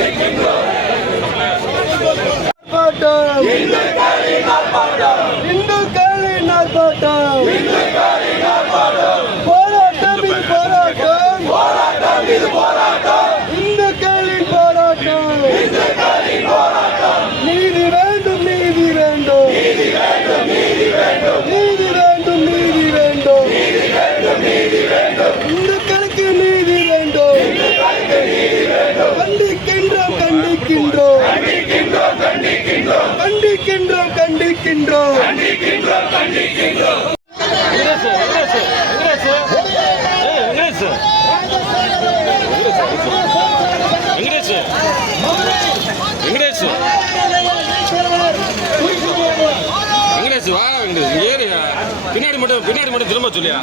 ஆர்ப்பாட்டம் கண்டிக்கின்றோம் கண்டிக்கின்றோம் கண்டிக்கின்றோம் கண்டிக்கின்றோம் கண்டிக்கின்றோம் வெங்கடேஷ் வெங்கடேஷ் வா பின்னாடி மட்டும் பின்னாடி மட்டும் திரும்ப சொல்லியா